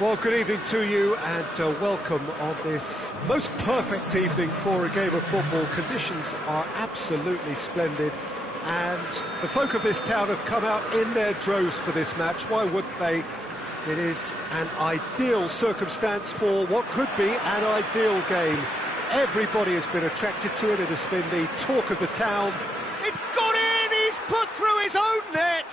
Well, good evening to you and welcome on this most perfect evening for a game of football. Conditions are absolutely splendid and the folk of this town have come out in their droves for this match. Why wouldn't they? It is an ideal circumstance for what could be an ideal game. Everybody has been attracted to it. It has been the talk of the town. It's gone in! He's put through his own net!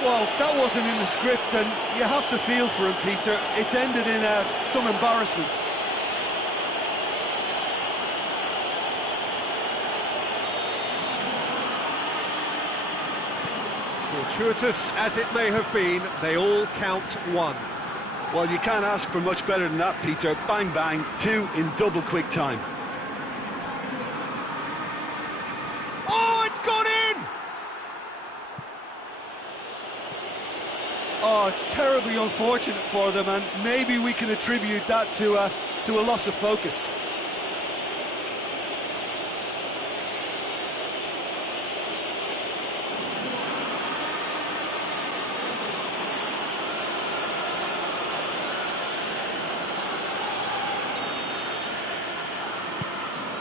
Well, that wasn't in the script, and you have to feel for him, Peter. It's ended in some embarrassment. Fortuitous as it may have been, they all count one. Well, you can't ask for much better than that, Peter. Bang, bang, two in double quick time. Oh, it's gone in! Oh, it's terribly unfortunate for them, and maybe we can attribute that to a loss of focus.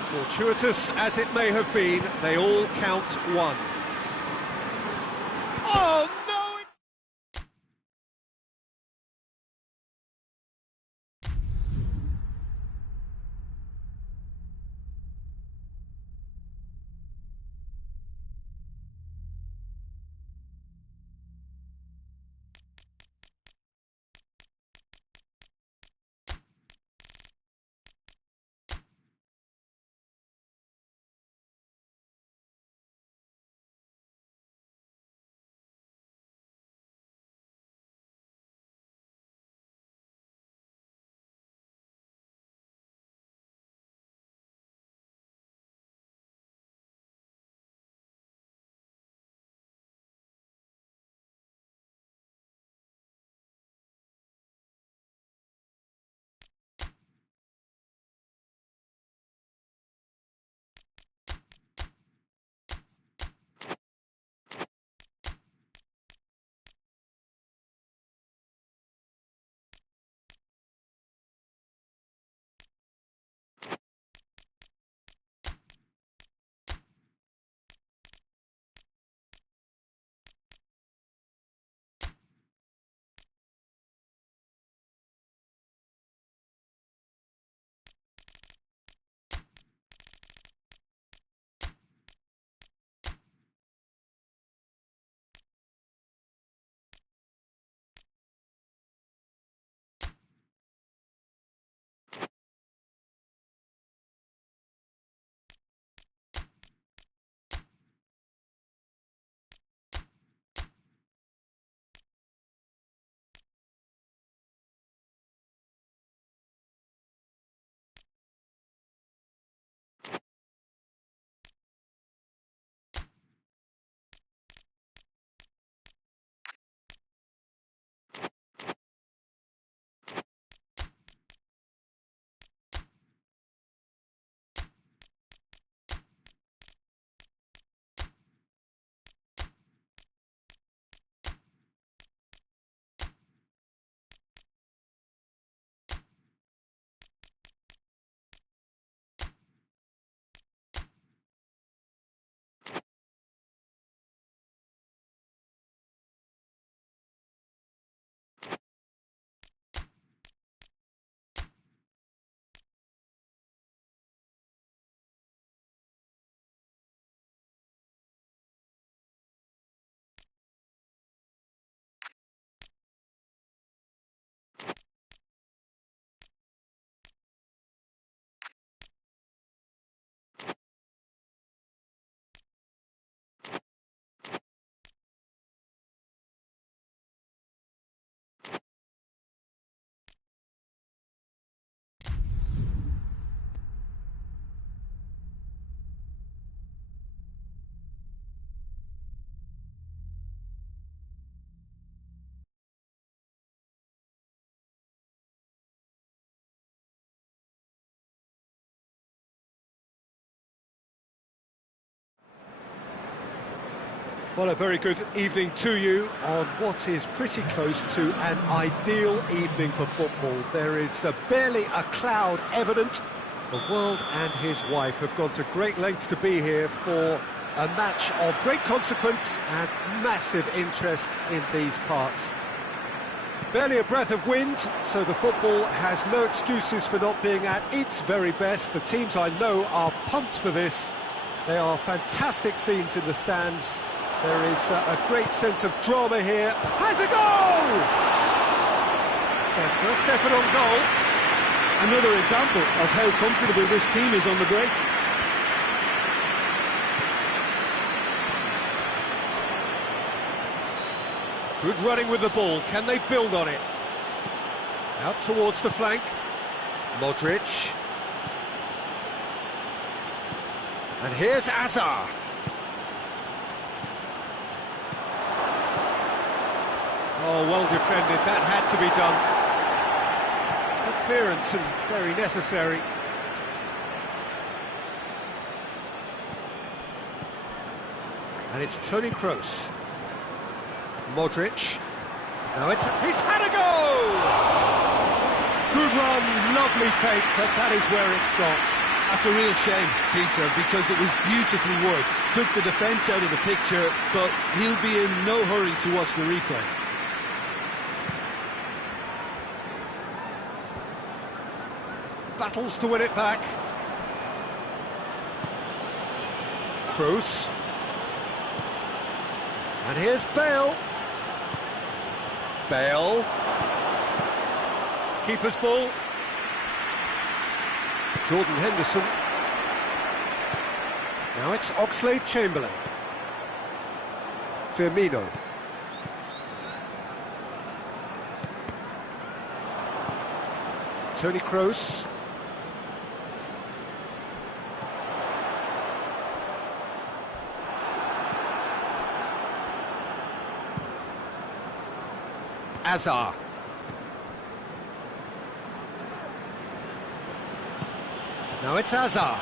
Fortuitous as it may have been, they all count one. Oh, Well, a very good evening to you on what is pretty close to an ideal evening for football. There is barely a cloud evident. The world and his wife have gone to great lengths to be here for a match of great consequence and massive interest in these parts. Barely a breath of wind, so the football has no excuses for not being at its very best. The teams I know are pumped for this. They are fantastic scenes in the stands. There is a great sense of drama here. Has a goal! It's their first effort on goal. Another example of how comfortable this team is on the break. Good running with the ball. Can they build on it? Out towards the flank. Modric. And here's Azar. Oh, well defended. That had to be done. Good clearance and very necessary. And it's Toni Kroos. Modric. Now he's had a go! Good run, lovely take, but that is where it stopped. That's a real shame, Peter, because it was beautifully worked. Took the defence out of the picture, but he'll be in no hurry to watch the replay. Battles to win it back. Kroos. And here's Bale. Bale. Keeper's ball. Jordan Henderson. Now it's Oxlade-Chamberlain. Firmino. Toni Kroos. Azar. Now it's Azar.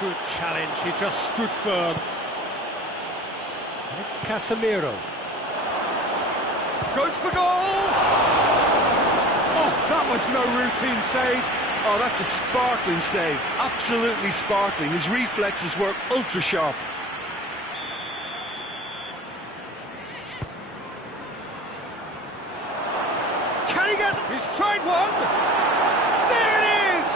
Good challenge, he just stood firm. And it's Casemiro. Goes for goal! Oh, that was no routine save. Oh, that's a sparkling save. Absolutely sparkling. His reflexes were ultra sharp. He's tried one! There it is!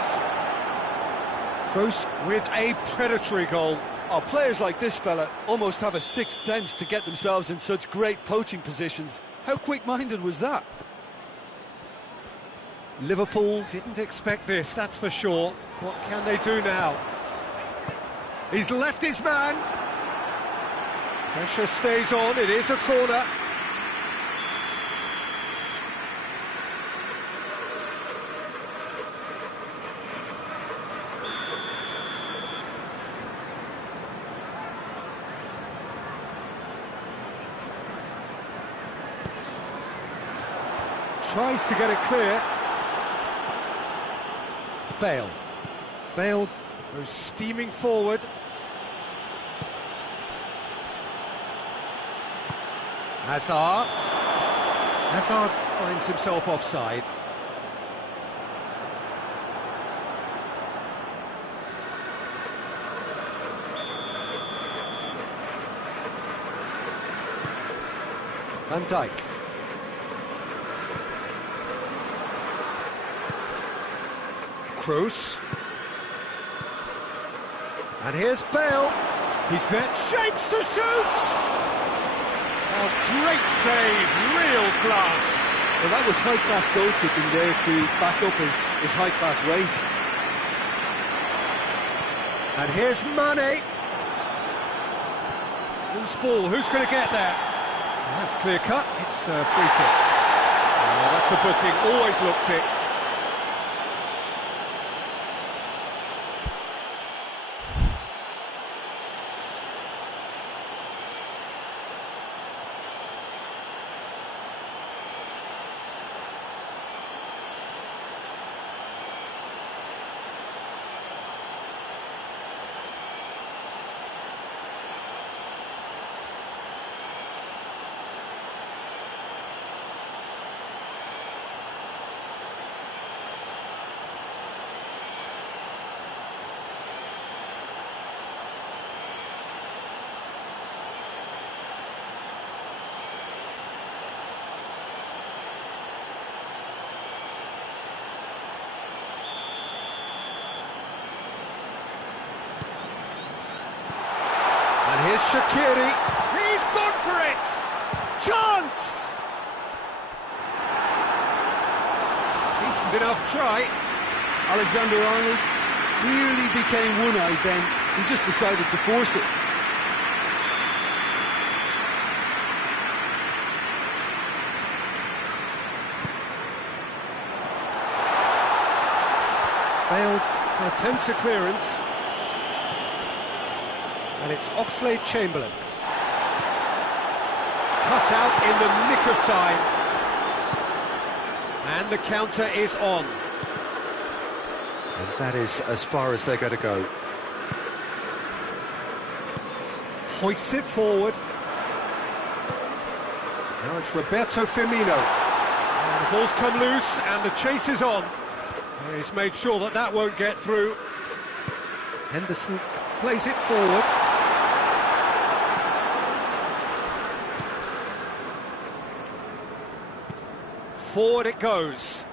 Kroos with a predatory goal. Oh, players like this fella almost have a sixth sense to get themselves in such great poaching positions. How quick-minded was that? Liverpool didn't expect this, that's for sure. What can they do now? He's left his man. Pressure stays on, it is a corner. Tries to get it clear. Bale. Bale goes steaming forward. Hazard. Hazard finds himself offside. Van Dijk. Kroos. And here's Bale. He's there. Shapes to shoot! Oh, great save, real class. Well, that was high-class goalkeeping there to back up his high-class range. And here's Mane. Loose ball, who's going to get there? Well, that's clear cut, it's a free kick. Oh, that's a booking, always looked it. Shaqiri, he's gone for it! Chance! Decent enough try. Alexander-Arnold clearly became one-eyed then. He just decided to force it. Bale attempts a clearance. And it's Oxlade-Chamberlain. Cut out in the nick of time. And the counter is on. And that is as far as they're going to go. Hoists it forward. Now it's Roberto Firmino. And the ball's come loose and the chase is on. He's made sure that that won't get through. Henderson plays it forward. Forward it goes.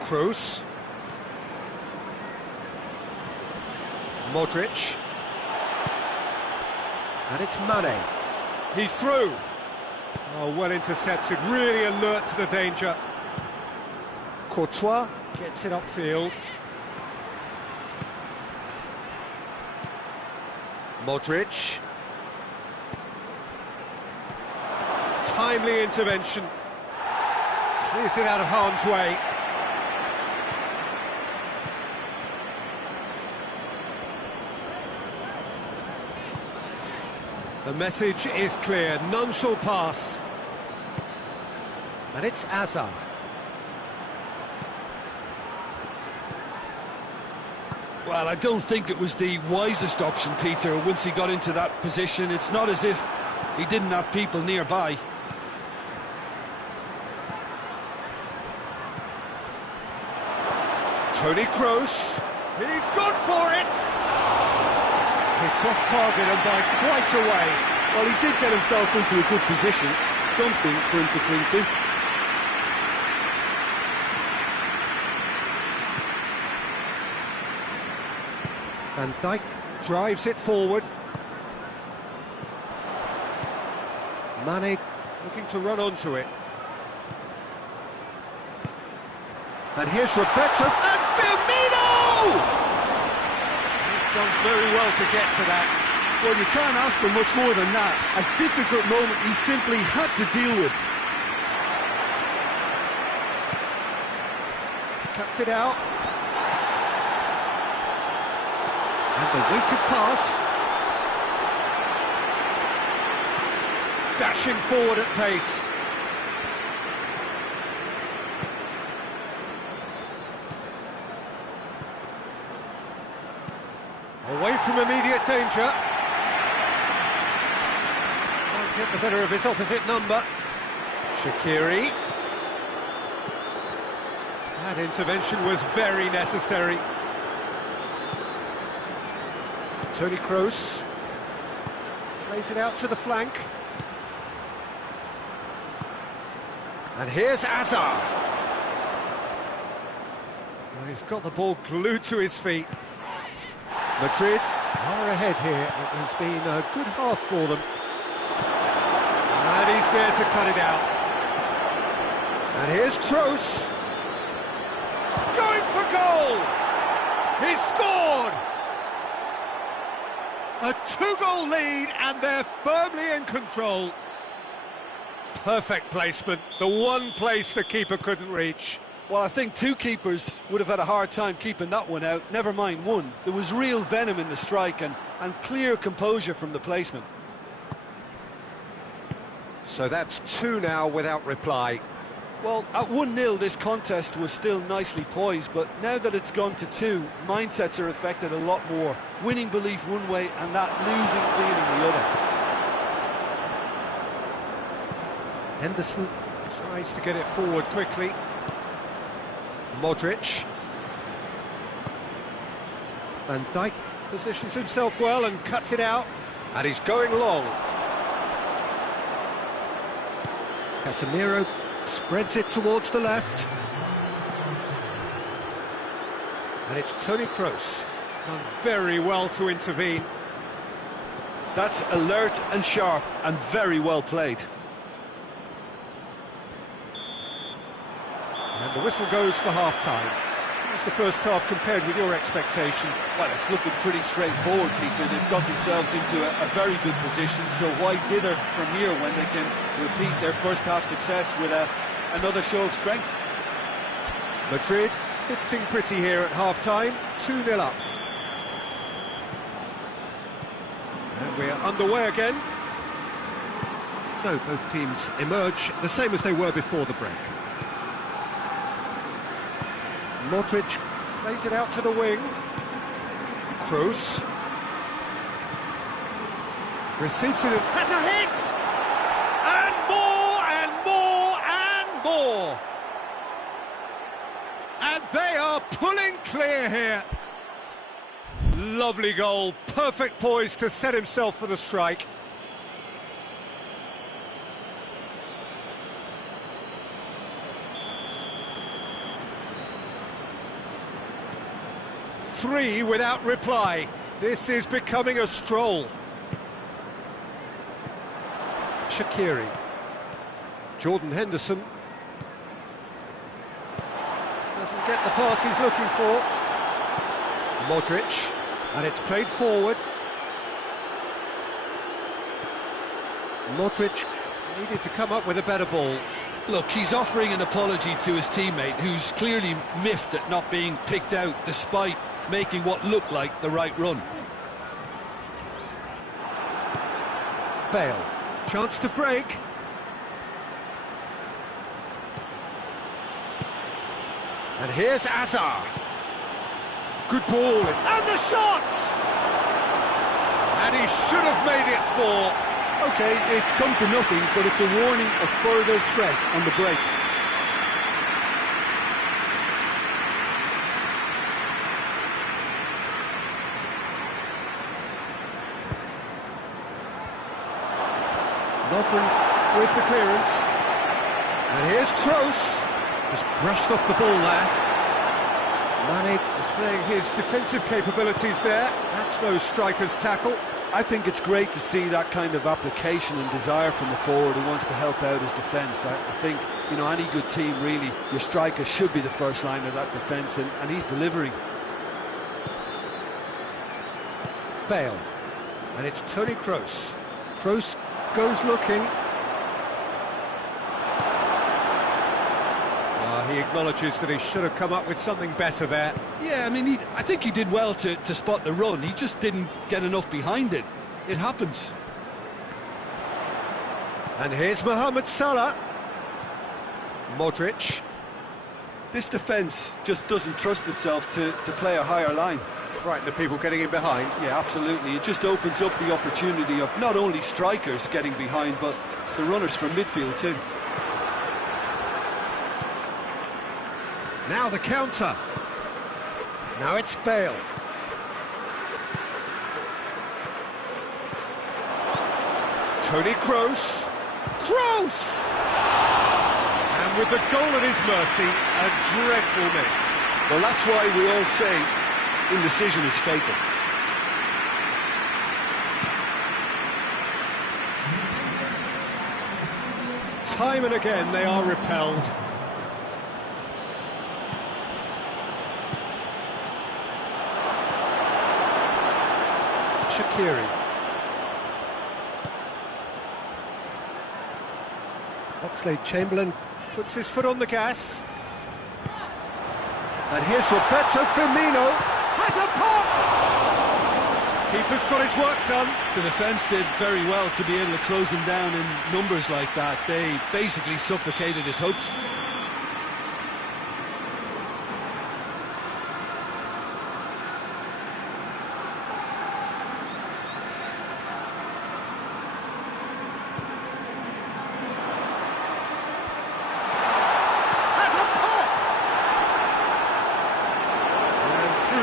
Kroos. Modric. And it's Mane. He's through. Oh, well intercepted, really alert to the danger. Courtois gets it upfield. Modric. Timely intervention. Clears it out of harm's way. The message is clear, none shall pass. And it's Hazard. Well, I don't think it was the wisest option, Peter, once he got into that position. It's not as if he didn't have people nearby. Toni Kroos, he's gone for it! It's off target and by quite a way. Well, he did get himself into a good position, something for him to cling to. Van Dijk drives it forward. Mane looking to run onto it. And here's Roberto and Firmino! He's done very well to get to that. Well, you can't ask for much more than that. A difficult moment he simply had to deal with. Cuts it out. And the weighted pass. Dashing forward at pace. Away from immediate danger. Can't get the better of his opposite number. Shaqiri. That intervention was very necessary. Toni Kroos plays it out to the flank. And here's Hazard. Well, he's got the ball glued to his feet. Madrid are ahead here. It has been a good half for them. And he's there to cut it out. And here's Kroos. Going for goal! He's scored! A two-goal lead and they're firmly in control. Perfect placement, the one place the keeper couldn't reach. Well, I think two keepers would have had a hard time keeping that one out, never mind one. There was real venom in the strike and clear composure from the placement. So that's two now without reply. Well, at 1-0 this contest was still nicely poised, but now that it's gone to two, mindsets are affected a lot more. Winning belief one way and that losing feeling the other. Henderson tries to get it forward quickly. Modric. Van Dijk positions himself well and cuts it out. And he's going long. Casemiro spreads it towards the left. And it's Toni Kroos Done very well to intervene. That's alert and sharp and very well played. And the whistle goes for half-time. How's the first half compared with your expectation? Well, it's looking pretty straightforward, Peter. They've got themselves into a very good position, so why dither from here when they can repeat their first half success with another show of strength? Madrid sitting pretty here at half-time, 2-0 up. And we're underway again. So both teams emerge the same as they were before the break. Modric plays it out to the wing. Kroos receives it and has a hit! And more, and more, and more! And they are pulling clear here. Lovely goal, perfect poise to set himself for the strike. Three without reply. This is becoming a stroll. Shaqiri. Jordan Henderson. Doesn't get the pass he's looking for. Modric. And it's played forward. Modric needed to come up with a better ball. Look, he's offering an apology to his teammate, who's clearly miffed at not being picked out despite making what looked like the right run. Bale, chance to break. And here's Azar. Good ball, and the shot! And he should have made it 4. Okay, it's come to nothing, but it's a warning of further threat on the break. Lovren with the clearance. And here's Kroos. Just brushed off the ball there. Mane displaying his defensive capabilities there. That's no striker's tackle. I think it's great to see that kind of application and desire from a forward who wants to help out his defence. I think, you know, any good team, really, your striker should be the first line of that defence, and he's delivering. Bale. And it's Toni Kroos. Kroos goes looking. He acknowledges that he should have come up with something better there. Yeah, I mean, I think he did well to spot the run. He just didn't get enough behind it. It happens. And here's Mohamed Salah. Modric. This defence just doesn't trust itself to play a higher line. Frighten the people getting in behind. Yeah, absolutely. It just opens up the opportunity of not only strikers getting behind, but the runners from midfield too. Now the counter. Now it's Bale. Toni Kroos. Kroos! And with the goal at his mercy, a dreadful miss. Well, that's why we all say indecision is fatal. Time and again they are repelled. Shaqiri. Oxlade-Chamberlain puts his foot on the gas. And here's Roberto Firmino. Has a pop! Keeper's got his work done. The defence did very well to be able to close him down in numbers like that. They basically suffocated his hopes.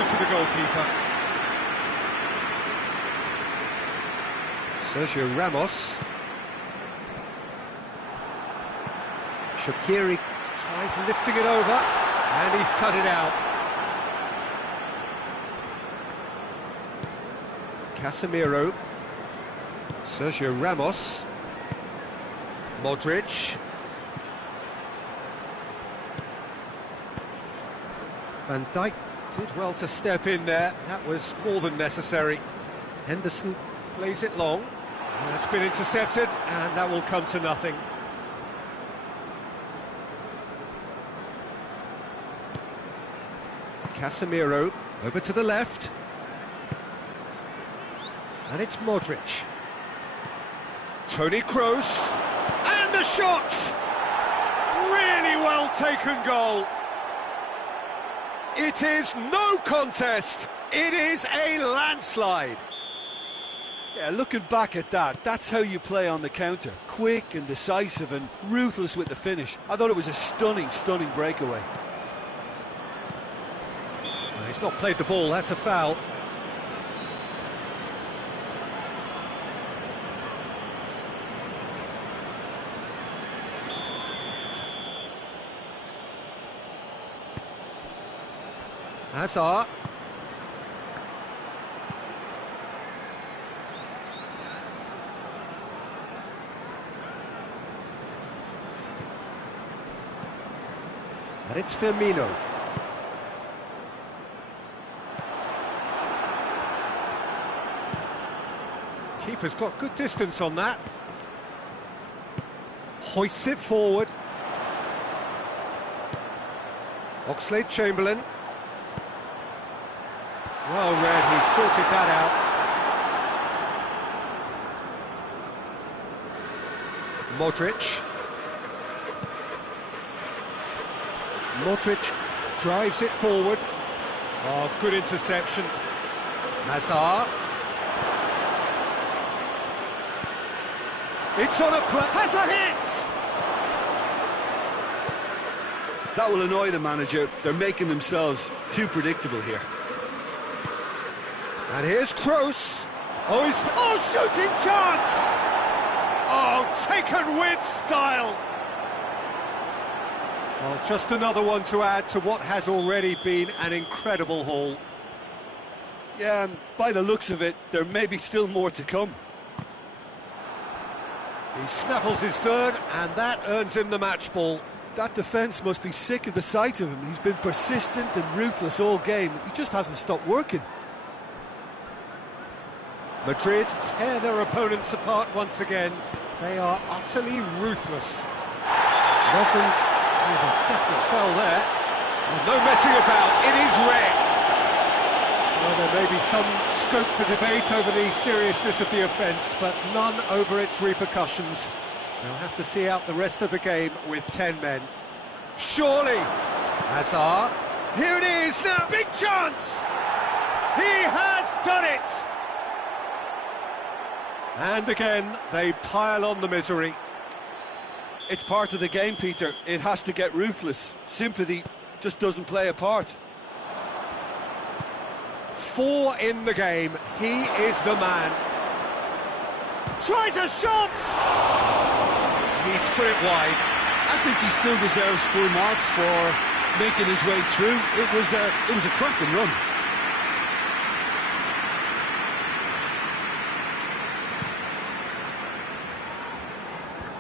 To the goalkeeper. Sergio Ramos. Shaqiri tries lifting it over, and he's cut it out. Casemiro. Sergio Ramos. Modric. Van Dijk did well to step in there. That was more than necessary. Henderson plays it long. That's been intercepted, and that will come to nothing. Casemiro over to the left. And it's Modric. Toni Kroos. And the shot! Really well taken goal. It is no contest. It is a landslide. Yeah, looking back at that, that's how you play on the counter. Quick and decisive and ruthless with the finish. I thought it was a stunning, stunning breakaway. He's not played the ball, that's a foul. Hazard. And it's Firmino. Keeper's got good distance on that. Hoists it forward. Oxlade-Chamberlain. Well read, he sorted that out. Modric. Modric drives it forward. Oh, good interception. Hazard. It's on a play. Has a hit! That will annoy the manager. They're making themselves too predictable here. And here's Kroos. Oh, he's... Oh, shooting chance! Oh, taken with style. Well, just another one to add to what has already been an incredible haul. Yeah, and by the looks of it, there may be still more to come. He snaffles his third, and that earns him the match ball. That defence must be sick of the sight of him. He's been persistent and ruthless all game. He just hasn't stopped working. Madrid tear their opponents apart once again. They are utterly ruthless. Nothing, a definite foul there. Oh, no messing about, it is red. Well, there may be some scope for debate over the seriousness of the offence, but none over its repercussions. They'll have to see out the rest of the game with 10 men. Surely! Hazard. Here it is now, big chance! He has done it! And again, they pile on the misery. It's part of the game, Peter. It has to get ruthless. Sympathy just doesn't play a part. 4 in the game. He is the man. Tries a shot! He's put it wide. I think he still deserves full marks for making his way through. It was a cracking run.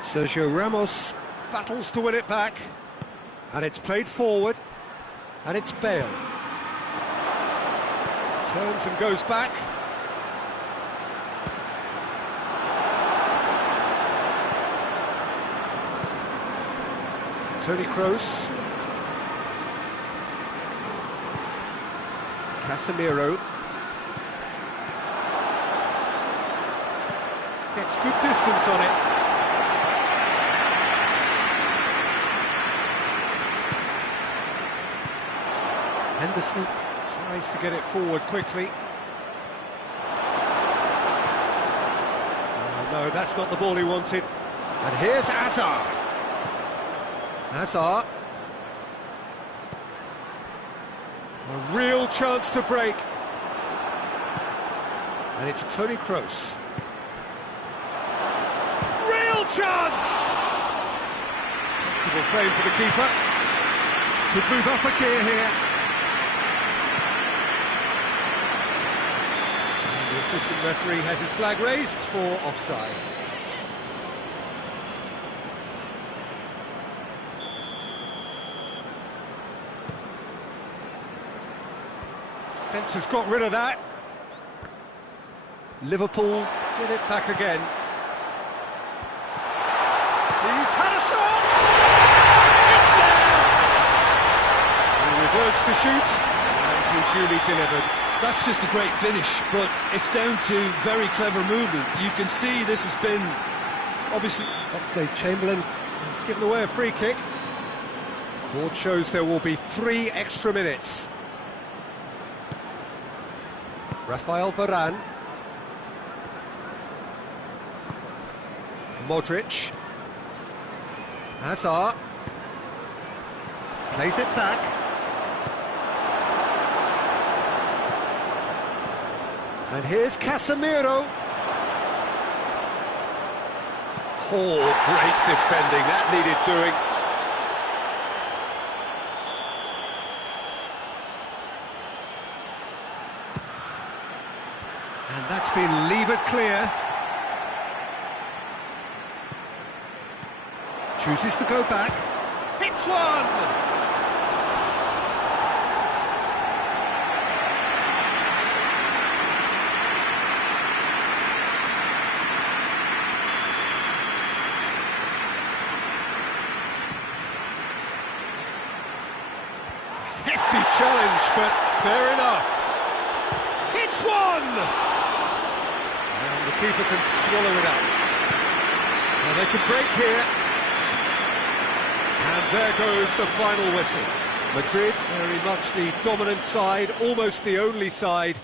Sergio Ramos battles to win it back, and it's played forward, and it's Bale. Turns and goes back. Toni Kroos. Casemiro. Gets good distance on it. Henderson tries to get it forward quickly. Oh, no, that's not the ball he wanted. And here's Hazard. Hazard. A real chance to break. And it's Toni Kroos. Real chance! Comfortable frame for the keeper. Could move up a gear here. assistant referee has his flag raised for offside. Defence has got rid of that. Liverpool get it back again. He's had a shot! It's there! He reverts to shoot, and he duly delivered. That's just a great finish, but it's down to very clever movement. You can see this has been, obviously... Oxlade-Chamberlain has given away a free kick. Board shows there will be 3 extra minutes. Rafael Varane. Modric. Hazard. Plays it back. And here's Casemiro. Oh, great defending, that needed doing. And that's been levered clear. Chooses to go back. Hits one! Hefty challenge, but fair enough. Hits one! And the keeper can swallow it up. Well, they can break here. And there goes the final whistle. Madrid, very much the dominant side, almost the only side.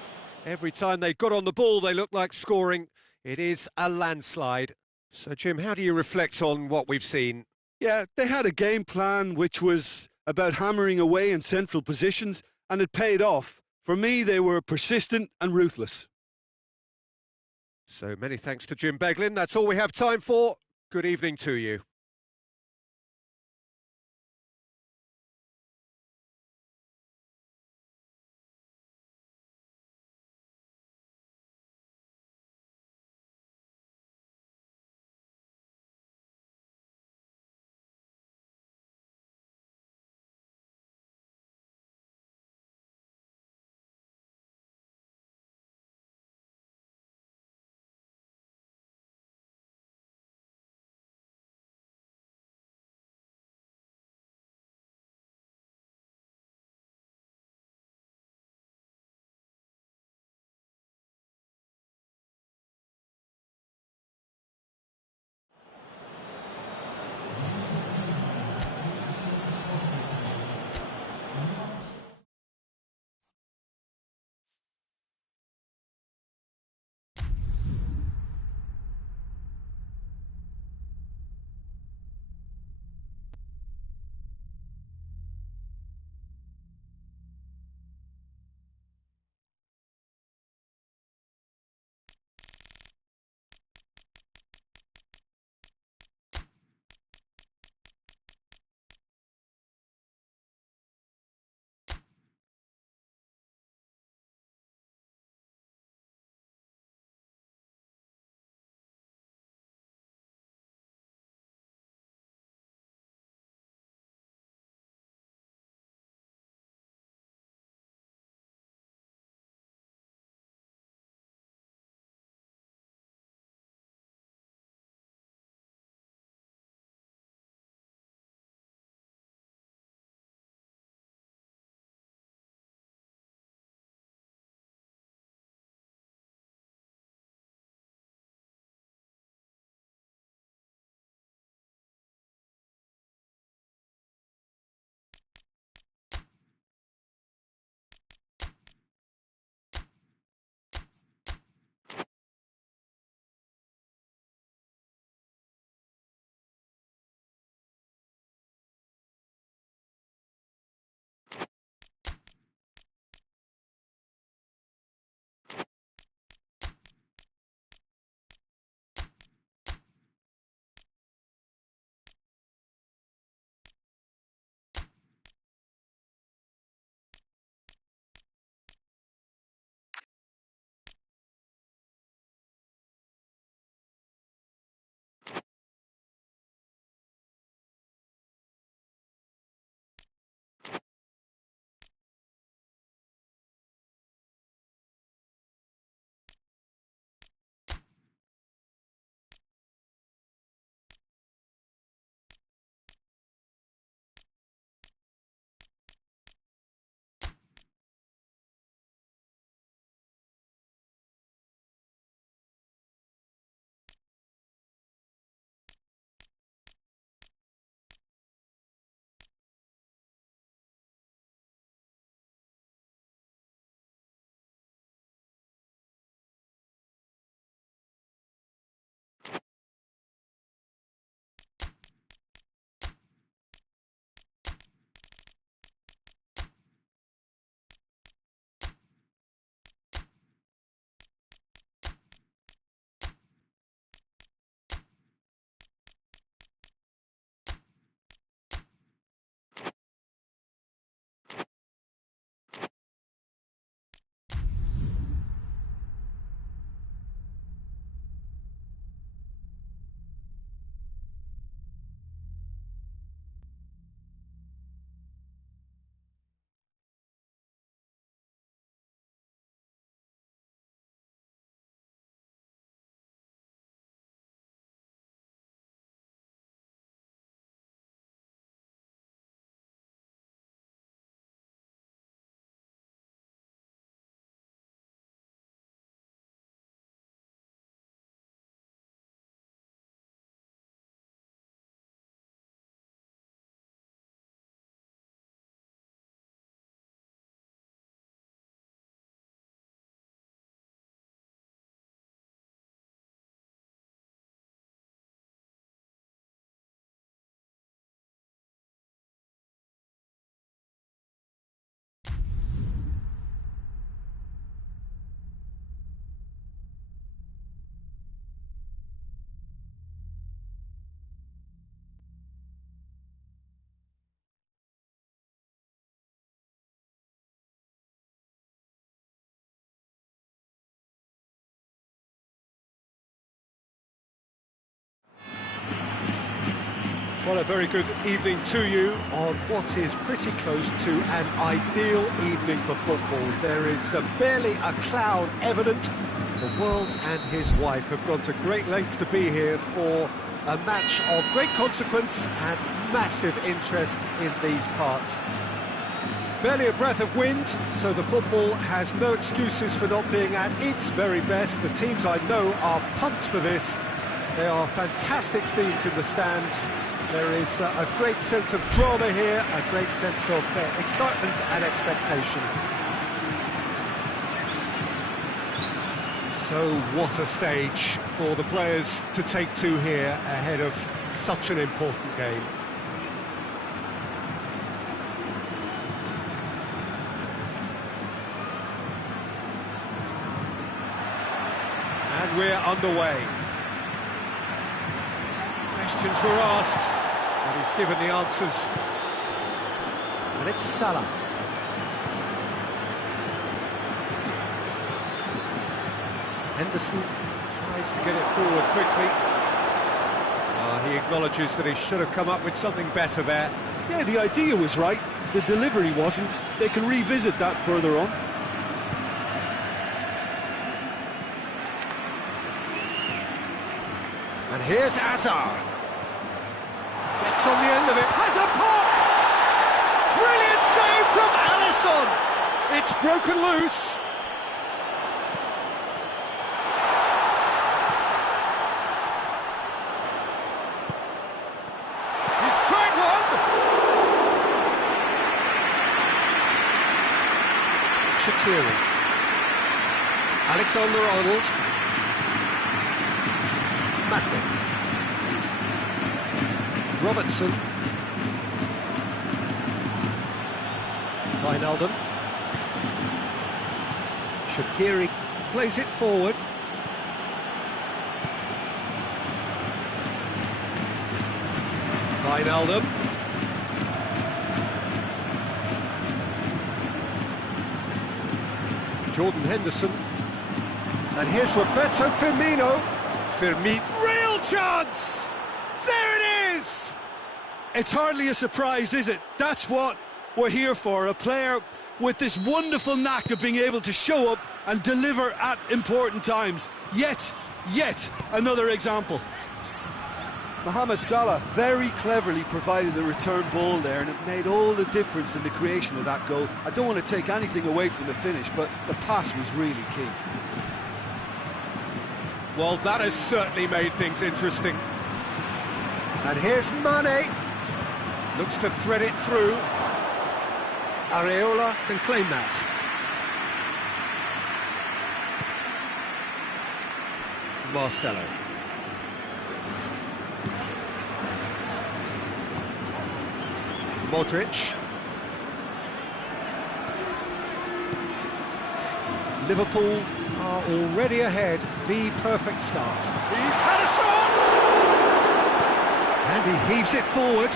Every time they got on the ball, they looked like scoring. It is a landslide. So, Jim, how do you reflect on what we've seen? Yeah, they had a game plan which was about hammering away in central positions, and it paid off. For me, they were persistent and ruthless. So many thanks to Jim Beglin. That's all we have time for. Good evening to you. Well, a very good evening to you on what is pretty close to an ideal evening for football. There is barely a cloud evident. The world and his wife have gone to great lengths to be here for a match of great consequence and massive interest in these parts. Barely a breath of wind, so the football has no excuses for not being at its very best. The teams I know are pumped for this. There are fantastic scenes in the stands. There is a great sense of drama here, a great sense of excitement and expectation. So what a stage for the players to take to here ahead of such an important game. And we're underway. Questions were asked, and he's given the answers. And it's Salah. Henderson tries to get it forward quickly. He acknowledges that he should have come up with something better there. Yeah, the idea was right, the delivery wasn't. They can revisit that further on. And here's Hazard. Gets on the end of it, has a pop! Brilliant save from Alisson! It's broken loose. He's tried one! Shaqiri. Alexander-Arnold. Matip. Robertson. Wijnaldum. Shaqiri plays it forward. Wijnaldum. Jordan Henderson. And here's Roberto Firmino. Real chance! There it is! It's hardly a surprise, is it? That's what we're here for, a player with this wonderful knack of being able to show up and deliver at important times. Yet another example. Mohamed Salah very cleverly provided the return ball there, and it made all the difference in the creation of that goal. I don't want to take anything away from the finish, but the pass was really key. Well, that has certainly made things interesting. And here's Mane. Looks to thread it through. Areola can claim that. Marcelo. Modric. Liverpool are already ahead. The perfect start. He's had a shot! And he heaves it forward.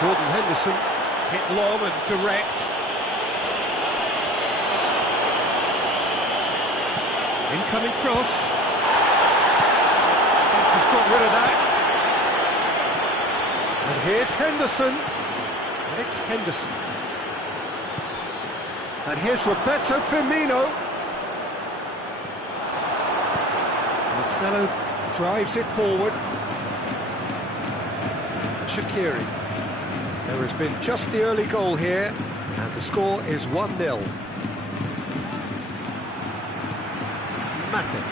Jordan Henderson hit long and direct. Incoming cross. Fence has got rid of that. And here's Henderson. And it's Henderson. And here's Roberto Firmino. Marcelo drives it forward. Shaqiri. There has been just the early goal here, and the score is 1-0. Matip.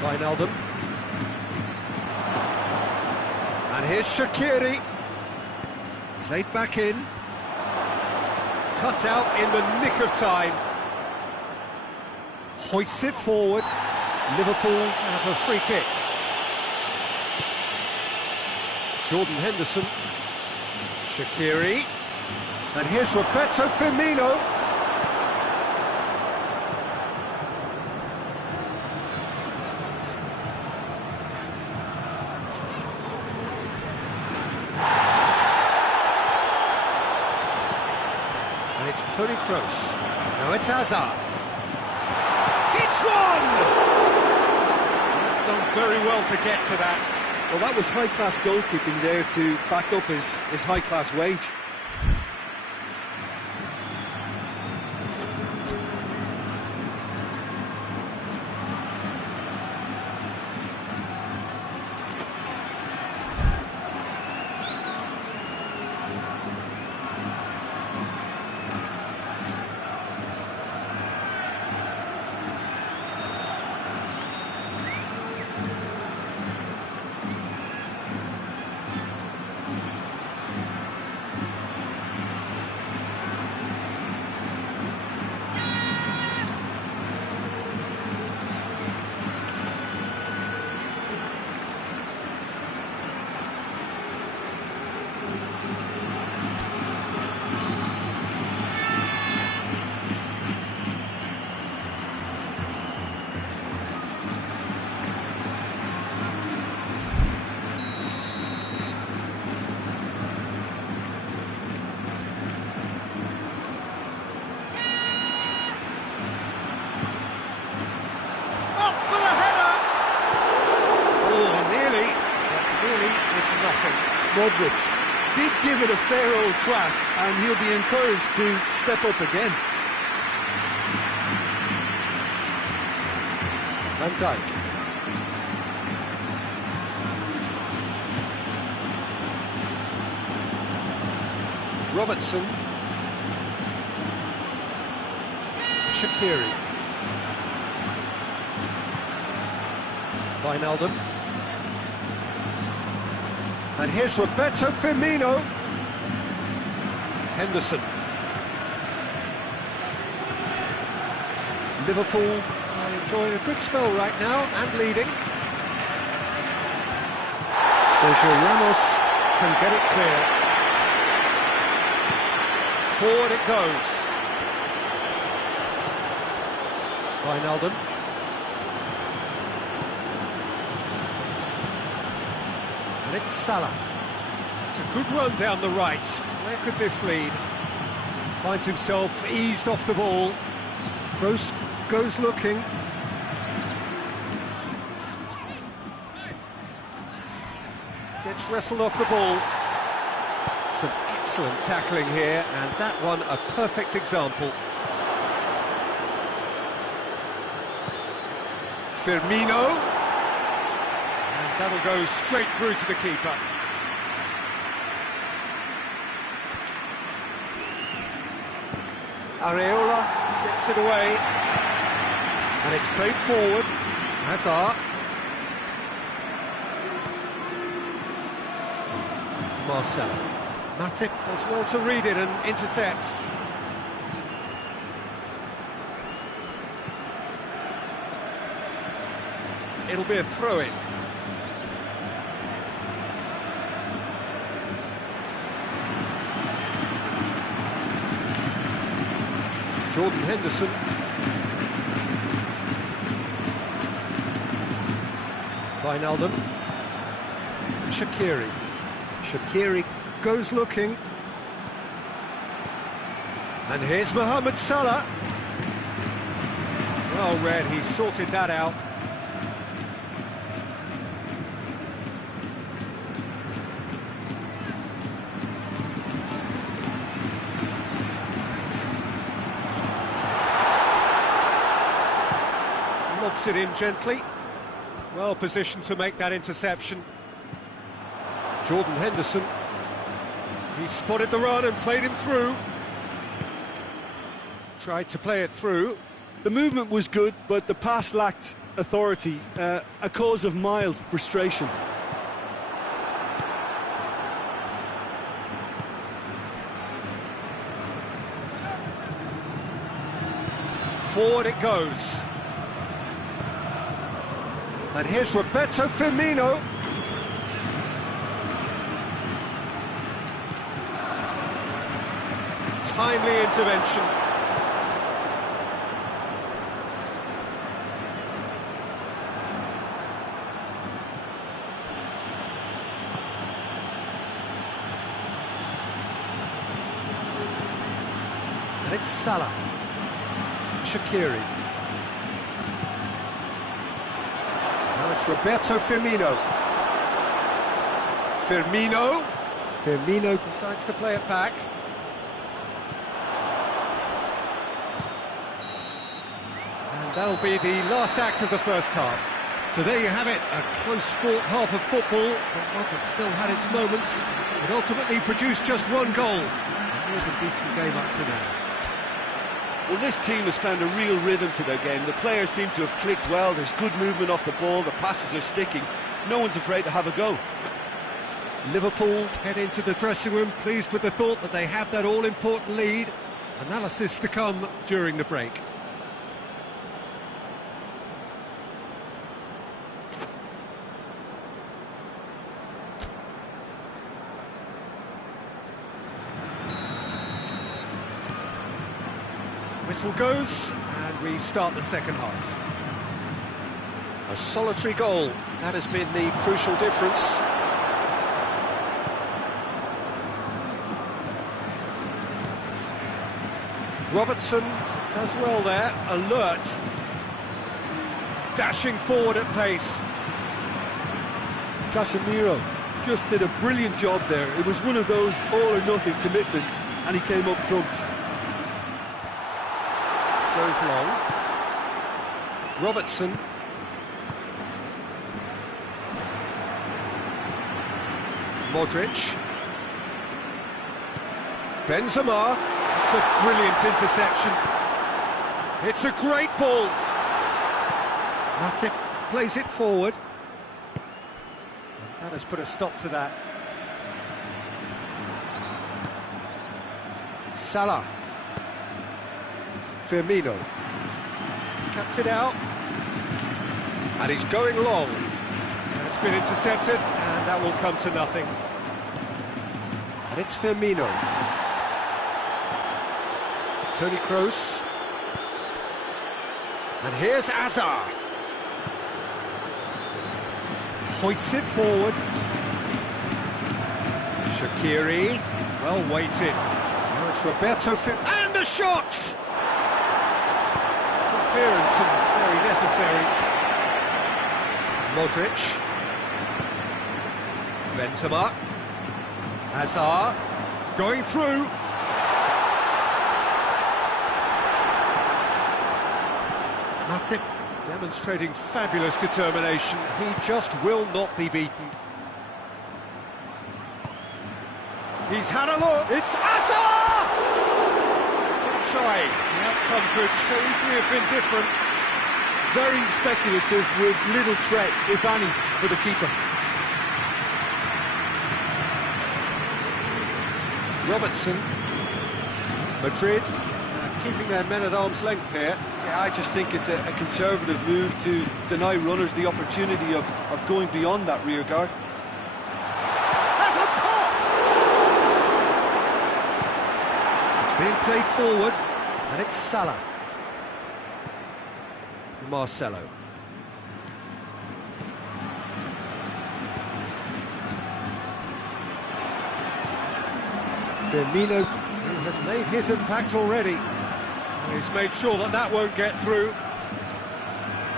Wijnaldum. And here's Shaqiri. Played back in. Cut out in the nick of time. Hoists it forward. Liverpool have a free kick. Jordan Henderson. Shaqiri. And here's Roberto Firmino. And it's Toni Kroos. Now it's Hazard. Hits one! very well to get to that. Well, that was high-class goalkeeping there to back up his high-class wage. Modric did give it a fair old crack, and he'll be encouraged to step up again. Van Dijk. Robertson. Shaqiri. Wijnaldum. And here's Roberto Firmino. Henderson. Liverpool are enjoying a good spell right now and leading. Sergio Ramos can get it clear. Forward it goes. Wijnaldum. And it's Salah. It's a good run down the right. Where could this lead? Finds himself eased off the ball. Kroos goes looking. Gets wrestled off the ball. Some excellent tackling here, and that one a perfect example. Firmino. That'll go straight through to the keeper. Areola gets it away. And it's played forward. Hazard. Marcelo. Matip does well to read it and intercepts. It'll be a throw-in. Jordan Henderson. Wijnaldum. Shaqiri. Shaqiri goes looking. And here's Mohamed Salah. Well read, he sorted that out. Lobs it in gently. Well positioned to make that interception. Jordan Henderson. He spotted the run and played him through. Tried to play it through. The movement was good, but the pass lacked authority, a cause of mild frustration. Forward it goes. And here's Roberto Firmino. Timely intervention. And it's Salah. Shaqiri. It's Roberto Firmino. Firmino decides to play it back. And that'll be the last act of the first half. So there you have it, a close-fought half of football, but one that still had its moments. It ultimately produced just one goal. And here's a decent game up to now. Well, this team has found a real rhythm to their game. The players seem to have clicked well. There's good movement off the ball. The passes are sticking. No one's afraid to have a go. Liverpool head into the dressing room pleased with the thought that they have that all-important lead. Analysis to come during the break. Whistle goes, and we start the second half. A solitary goal, that has been the crucial difference. Robertson does well there, alert. Dashing forward at pace. Casemiro just did a brilliant job there. It was one of those all-or-nothing commitments, and he came up trumps. Goes long. Robertson. Modric. Benzema. It's a brilliant interception. It's a great ball. Matip plays it forward. And that has put a stop to that. Salah. Firmino cuts it out, and he's going long. It's been intercepted, and that will come to nothing. And it's Firmino. Toni Kroos. And here's Hazard. Hoists it forward. Shaqiri, well weighted. Now it's Roberto Firmino, and a shot! Clearance and very necessary. Modric. Benzema. Hazard. Going through. Matip demonstrating fabulous determination. He just will not be beaten. He's had a look. It's Hazard! Try. The outcome could so easily have been different. Very speculative with little threat, if any, for the keeper. Robertson. Madrid keeping their men at arm's length here. Yeah, I just think it's a conservative move to deny runners the opportunity of going beyond that rear guard. That's a pop! It's being played forward. And it's Salah. Marcelo. Firmino, who has made his impact already. He's made sure that that won't get through.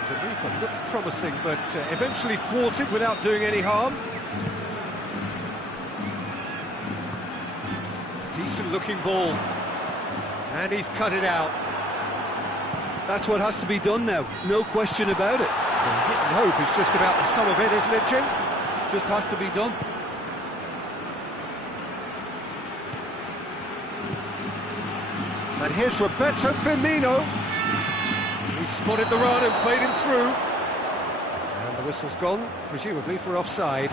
The move looked promising, but eventually thwarted without doing any harm. Decent-looking ball. And he's cut it out. That's what has to be done now, no question about it. Well, hit and hope is just about the sum of it, isn't it, Jim? Just has to be done. And here's Roberto Firmino. He spotted the run and played him through. And the whistle's gone, presumably for offside.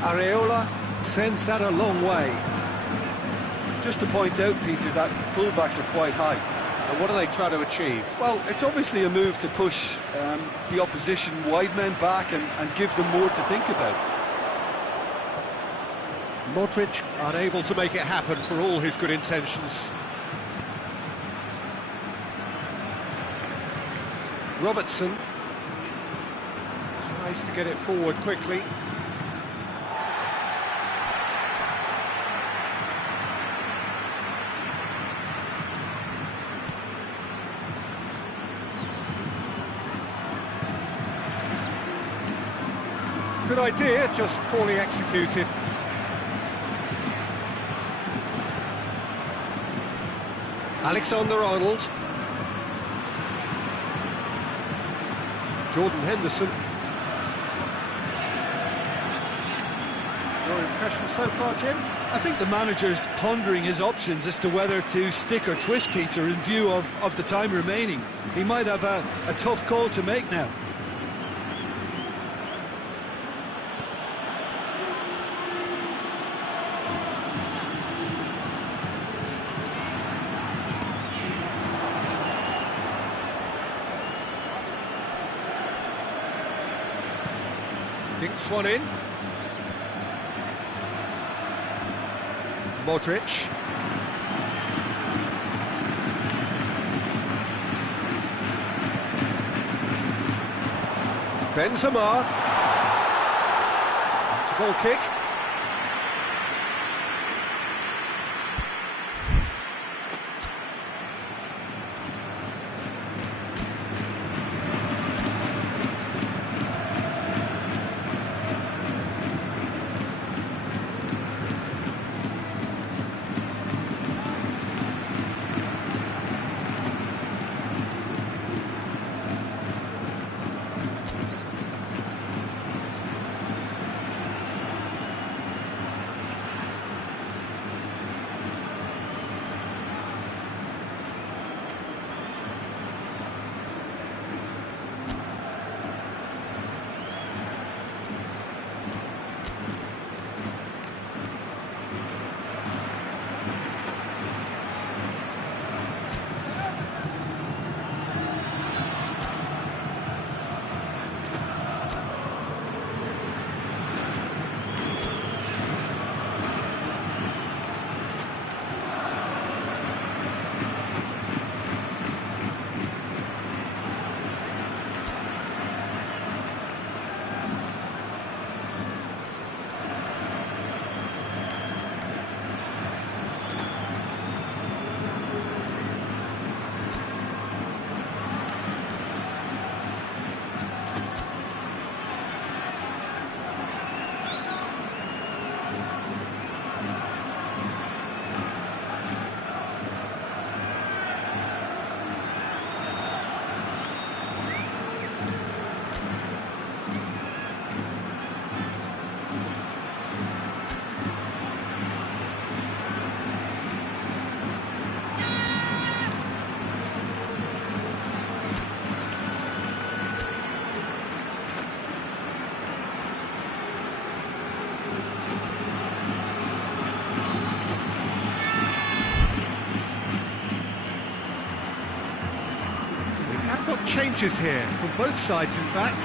Areola sends that a long way. Just to point out, Peter, that the fullbacks are quite high. And what are they trying to achieve? Well, it's obviously a move to push the opposition wide men back and give them more to think about. Modric unable to make it happen for all his good intentions. Robertson Tries to get it forward quickly. Good idea, just poorly executed. Alexander-Arnold. Jordan Henderson. Your impression so far, Jim? I think the manager's pondering his options as to whether to stick or twist Peter in view of the time remaining. He might have a tough call to make now. Dinks one in. Modric. Benzema. It's a goal kick. Changes here from both sides, in fact.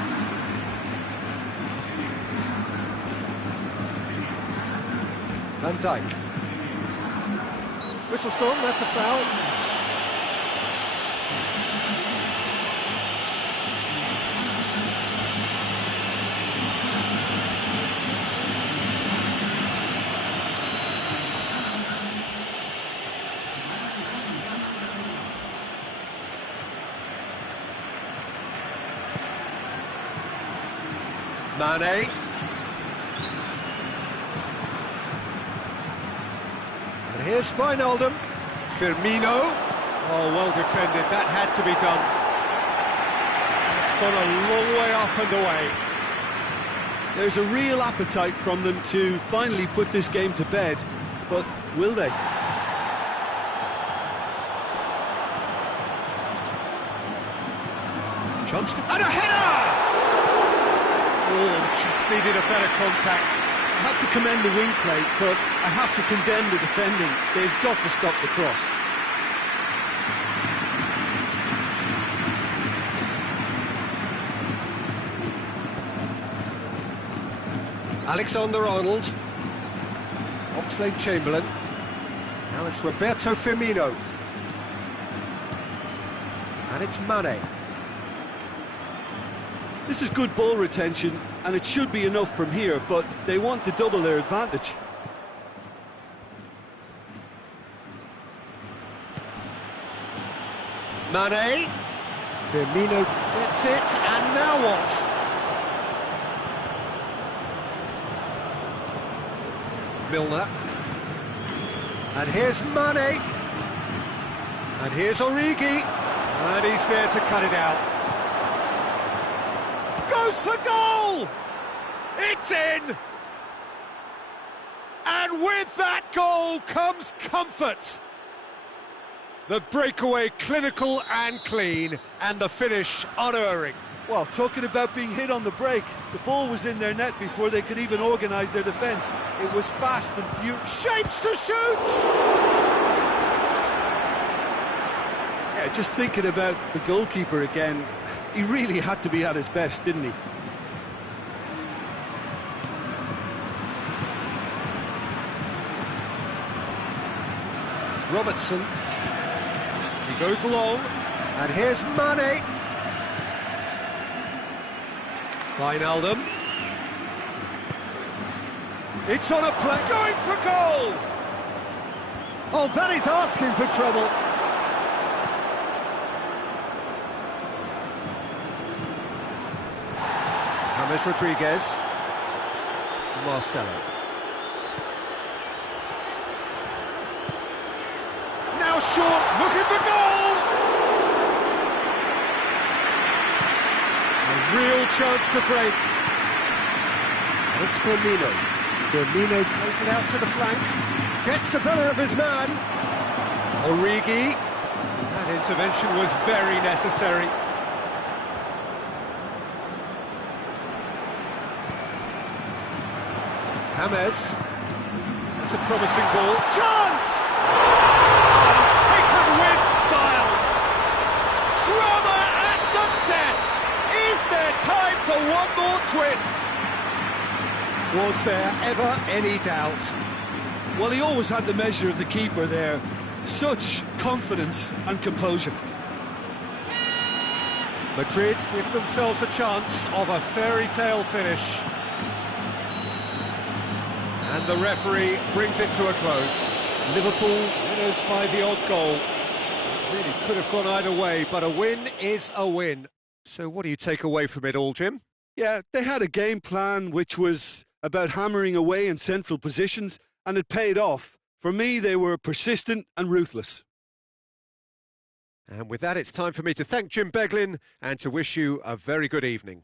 Van Dijk. Whistle's gone, that's a foul. Mane. And here's Wijnaldum. Firmino. Oh, well defended, that had to be done. It's gone a long way up and away. There's a real appetite from them to finally put this game to bed, but will they? Chance to... and a header! Oh, just needed a better contact. I have to commend the wing play, but I have to condemn the defending. They've got to stop the cross. Alexander-Arnold. Oxlade-Chamberlain. Now it's Roberto Firmino. And it's Mane. This is good ball retention, and it should be enough from here, but they want to double their advantage. Mane. Firmino gets it, and now what? Milner. And here's Mane. And here's Origi. And he's there to cut it out. Goes for goal! It's in! And with that goal comes comfort. The breakaway clinical and clean, and the finish unerring. Well, talking about being hit on the break, the ball was in their net before they could even organise their defence. It was fast and furious. Shapes to shoot! Yeah, just thinking about the goalkeeper again, he really had to be at his best, didn't he? Robertson. He goes long, and here's Mane. Wijnaldum. It's on a play, going for goal! Oh, that is asking for trouble. James Rodriguez. Marcelo. Now short, looking for goal! A real chance to break. It's Firmino. Firmino plays it out to the flank. Gets the better of his man. Origi. That intervention was very necessary. James. It's a promising ball. Chance! Taken with style. Drama at the death. Is there time for one more twist? Was there ever any doubt? Well, he always had the measure of the keeper there. Such confidence and composure. Madrid give themselves a chance of a fairy tale finish. And the referee brings it to a close. Liverpool winners by the odd goal. It really could have gone either way, but a win is a win. So what do you take away from it all, Jim? Yeah, they had a game plan which was about hammering away in central positions, and it paid off. For me, they were persistent and ruthless. And with that, it's time for me to thank Jim Beglin and to wish you a very good evening.